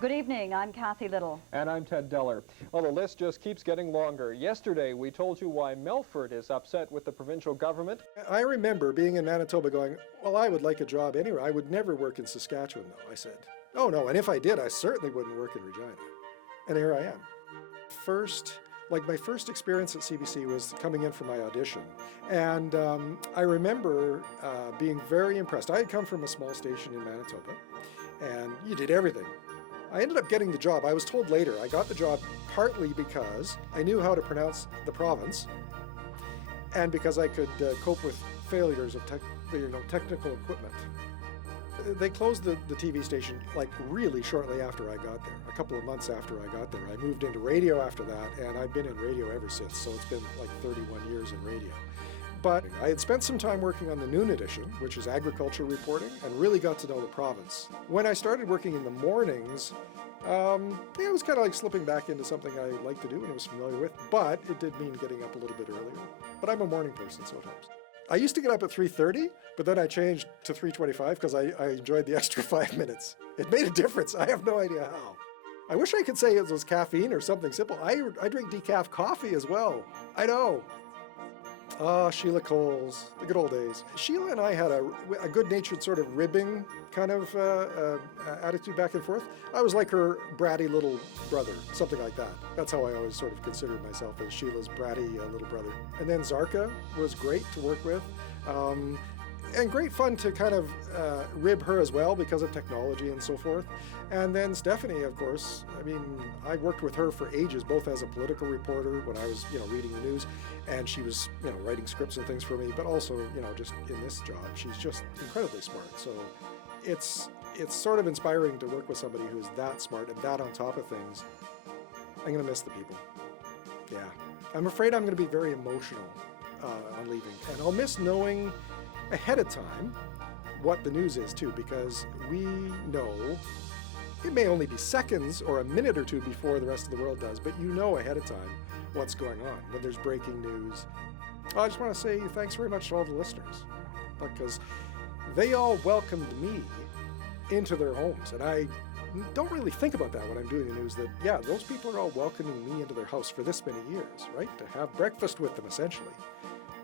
Good evening, I'm Kathy Little. And I'm Ted Deller. Well, the list just keeps getting longer. Yesterday, we told you why Melfort is upset with the provincial government. I remember being in Manitoba going, well, I would like a job anywhere. I would never work in Saskatchewan, though, I said. Oh, no, and if I did, I certainly wouldn't work in Regina. And here I am. My first experience at CBC was coming in for my audition. And I remember being very impressed. I had come from a small station in Manitoba, and you did everything. I ended up getting the job. I was told later I got the job partly because I knew how to pronounce the province and because I could cope with failures of technical equipment. They closed the TV station like really shortly after I got there, a couple of months after I got there. I moved into radio after that, and I've been in radio ever since, so it's been like 31 years in radio. But I had spent some time working on the noon edition, which is agriculture reporting, and really got to know the province. When I started working in the mornings, it was kind of like slipping back into something I liked to do and was familiar with, but it did mean getting up a little bit earlier. But I'm a morning person, so it helps. I used to get up at 3:30, but then I changed to 3:25 because I enjoyed the extra 5 minutes. It made a difference. I have no idea how. I wish I could say it was caffeine or something simple. I drink decaf coffee as well. I know. Sheila Coles, the good old days. Sheila and I had a good-natured sort of ribbing kind of attitude back and forth. I was like her bratty little brother, something like that. That's how I always sort of considered myself, as Sheila's bratty little brother. And then Zarka was great to work with. And great fun to kind of rib her as well because of technology and so forth. And then Stephanie, of course, I mean, I worked with her for ages, both as a political reporter when I was, reading the news, and she was, writing scripts and things for me, but also, just in this job, she's just incredibly smart. So it's sort of inspiring to work with somebody who's that smart and that on top of things. I'm going to miss the people. Yeah. I'm afraid I'm going to be very emotional on leaving, and I'll miss knowing ahead of time what the news is too, because we know it may only be seconds or a minute or two before the rest of the world does, but you know ahead of time what's going on when there's breaking news. I just want to say thanks very much to all the listeners, because they all welcomed me into their homes, and I don't really think about that when I'm doing the news, that yeah, those people are all welcoming me into their house for this many years, right? To have breakfast with them, essentially.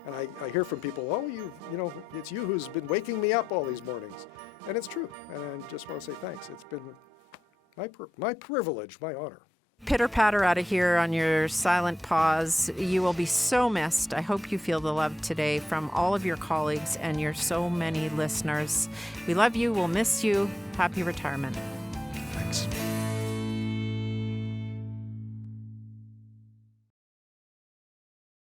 And I hear from people, it's you who's been waking me up all these mornings. And it's true. And I just want to say thanks. It's been my privilege, my honor. Pitter-patter out of here on your silent pause. You will be so missed. I hope you feel the love today from all of your colleagues and your so many listeners. We love you. We'll miss you. Happy retirement.